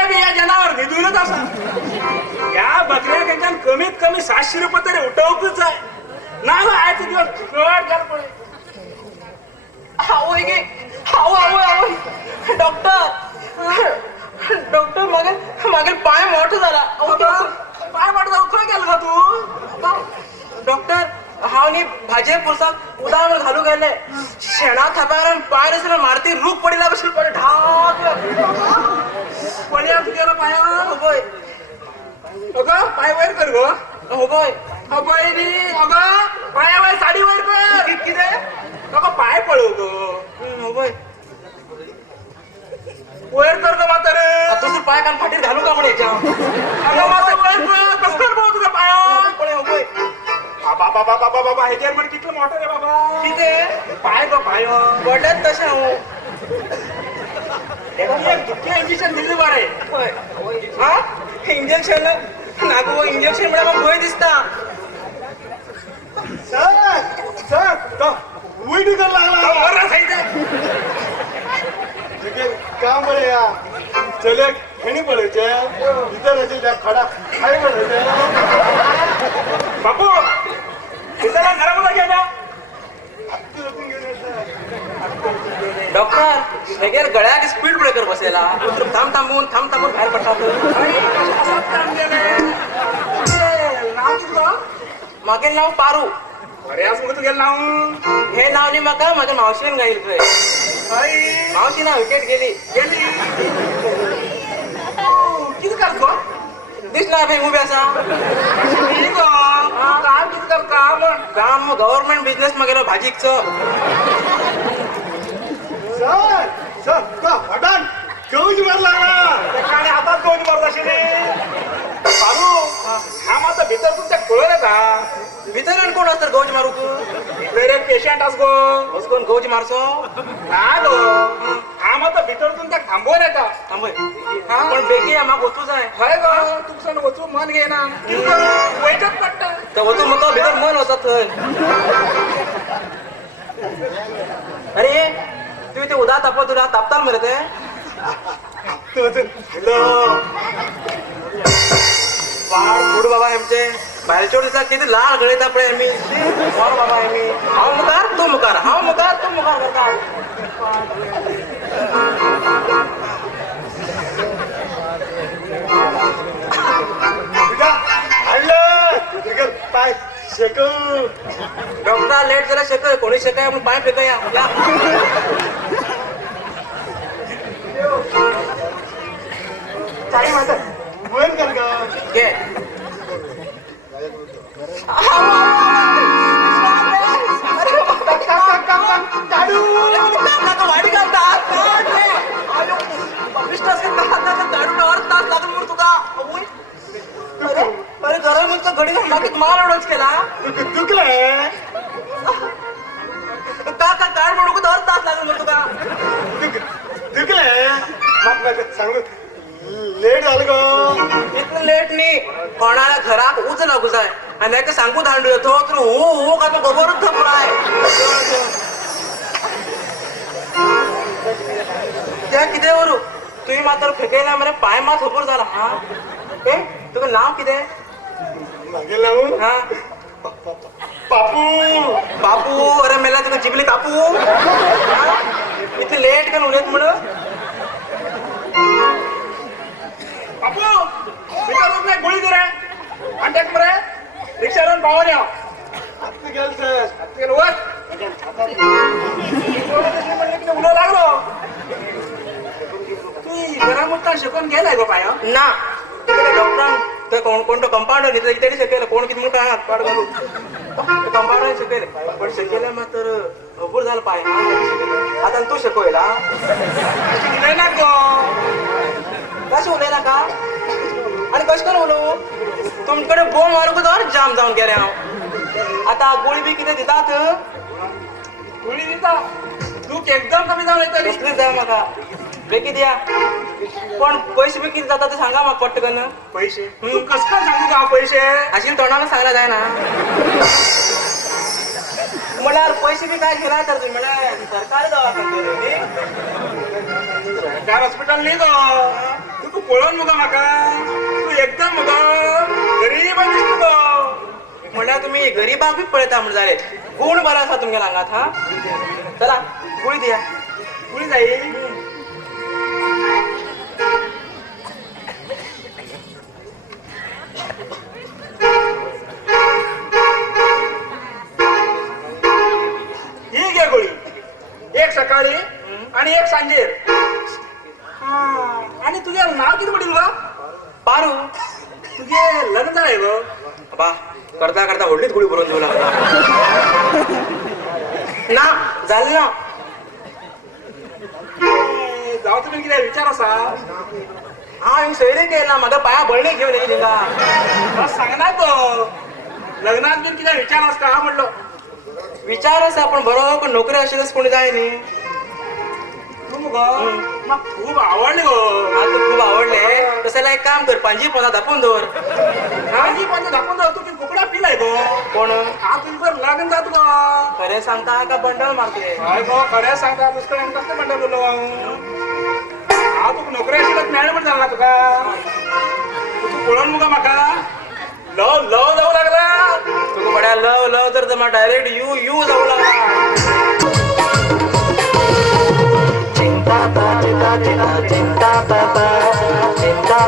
बकऱ्या बी या जनावर निधूनच असा या बकऱ्या त्यांच्या कमीत कमी 700 रुपये तरी उठवतच आहे ना आयचे दिवस कट घाल पडे हाव गे हाव हाव हाव डॉक्टर डॉक्टर मागे पाय मोठा झाला पाय मोठा उखळ गेला का तू डॉक्टर हाव नी भाजे पुरसाक उदाहरण घालू गेले शेणा थापार पाय रसला मारती रूप पडला बसली पडे ढाक पड्या तुझ्याला पाय होय अगं पाय वर कर गो हो बोय अगं नी अगं पायावर साडी वर कर किती रे अगं पाय पळव गो हो बोय वर कर गं म्हातारे दुसरं पाय कान फाटीत घालू का म्हणे याच्या अगं माझं वर कर कसं कर भाऊ तुझा पाय पळे हो बोय बाबा बाबा बाबा बाबा हे जर्मन किती मोठं रे बाबा किती पाय गो पाय बटन तसे हो एक दुःखी इंजेक्शन दिली बारे हा इंजेक्शन नागो इंजेक्शन मला मग भय दिसता सर तो उलटी कर लागला वर राहायचं काम बरे या चले खेणी पडायचे इतर असेल त्या खडा खाई पडायचे बापू तिथला घरामध्ये गेला डॉक्टर वेगेर गळ्यात स्पीड ब्रेकर बसेला थांब थांबून बाहेर पडतात नाव तुझं मागे नाव पारू अरे आज मग तू गेला नाव हे नाव नी म्हाका माझ्या मावशीन गाईल खंय मावशी ना विकेट गेली गेली किती करतो दिसणार भाई उभी असा ठीक काम किती कर काम काम गव्हर्नमेंट बिझनेस मा गेलो भाजीकचं सर सर तो हटान गौज मार लागला एकाने हातात कोण मारला रे बाबू हा माझा भीतर तुमच्या खोळले का वितरण कोण असतं गौज मारू वेरे पेशंट असगो कोण गौज मारसो ना गो हा माझा भीतर तुमच्या थांबवून येता थांबय पण बेगी आम्हाला गोतूच आहे हय गो तुमचं वचू मन घे ना वैजत पट्ट तर वतू मग भीतर मन होता थंय अरे तुम्ही ते उदा तापत तुला तापताल मरे ते हॅलो पाड फूड बाबा आमचे बाहेरच्या दिसा किती लाल गळे तापळे आम्ही कोण बाबा आम्ही हाव मुकार तू मुकार करता हॅलो पाय शेकू डॉक्टर लेट झाला शेकय कोणी शेकाय म्हणून पाय फेकाय या चालेल माझं वन कर ग घे वाडी घालतात अरे घरा मग घडी बाकीत मला एवढंच केला दुखलं का काढ म्हणू का दर तास लागेल म्हणतो का दुखलं सांगू लेट झालं ग इतकं लेट नाही कोणाला घरात उच लागूच आहे आणि नाही सांगू धांडू येतो तर हो का तो गोबरच थपलाय त्या किती वरू तुम्ही मात्र फेकायला मला पाय मात थोपर झाला हा ए तुझं नाव किती मागे लावून हा बापू बापू अरे मेला तुला जिबली कापू इथे लेट का उलेत म्हणून बापू पिता गोळी दे रे अंड्याक मरे रिक्षावरून पाहून या आत्ता गेल सर वर उलो लागलो तू घरामुळे शिकून गेलाय गो पाय ना तिकडे डॉक्टर ते कोणतं कंपाऊंडर घेतलं इथे शिकेल कोण किती म्हणून काय हात पाड घालू कंपाऊंडर शिकेल पण शिकेला मात्र भरपूर झालं पाय आता तू शिकवला ना गो कशी उलय ना का आणि कश करून उलवू तुमच्याकडे बोल मारू तर जाम जाऊन गेले हांव आता गोळी बी किती दितात गोळी दिता तू एकदम कमी जाऊन येतो कसली जाय म्हाका बेगी द्या पण पैसे बी किती जातात ते सांगा मग पटकन पैसे तू कस काय सांगू का पैसे अशी तोंडाला सांगला जाय ना म्हटल्यावर पैसे बी काय घेणार तर तुम्ही म्हणा सरकारी दवाखाना सरकार हॉस्पिटल नाही गो तू तू पळोवन मुगा म्हाका तू एकदम मुगो गरीब दिसतो गो. म्हणल्यार तुम्ही गरीबाक बी पळयता म्हणजे जाले गुण बरो आसा तुमगे हांगात हा. चला गुळी दिया. कुणी जाई ही घे गोळी. एक सकाळी आणि एक सांजेर. आणि तुझे नाव किती पडेल ग? पारू. तुझे लग्न झालंय ग? बा करता करता व्हडलीच गुळी भरून देऊ लागला. ना झाले ना. जाऊ तुम्ही किती विचार असा हांव सैरी केला म्हाका पाया बळणी घेऊन येयली तिका. सांगणार तो लग्नात बीन किती विचार असता हा म्हणलो. विचार आसा पण बरो पण नोकरी आशिल्लोच कोणी जाय न्ही. तू मग म्हाका खूप आवडली गो. आता खूप आवडले तसं जाल्यार एक काम कर 5-50 दाखवून दवर. माझी पण दाखवून जाऊ तू कुकडा पिलाय गो. कोण हा तुझी लग्न जात गो. खरें सांगता का बंडल मारतले. काय गो खरें सांगता दुसऱ्यान कसं म्हणटा तुला हा तुका नोकरी आशिल्लो मेळ म्हण जाल्ला तुका. तू पळोवन मुगा म्हाका लव लव जाऊ लागला. तुका म्हळ्यार लव लव तर म्हाका डायरेक्ट यू यू जाऊ लागला. Cinta, cinta, cinta, cinta, cinta, cinta,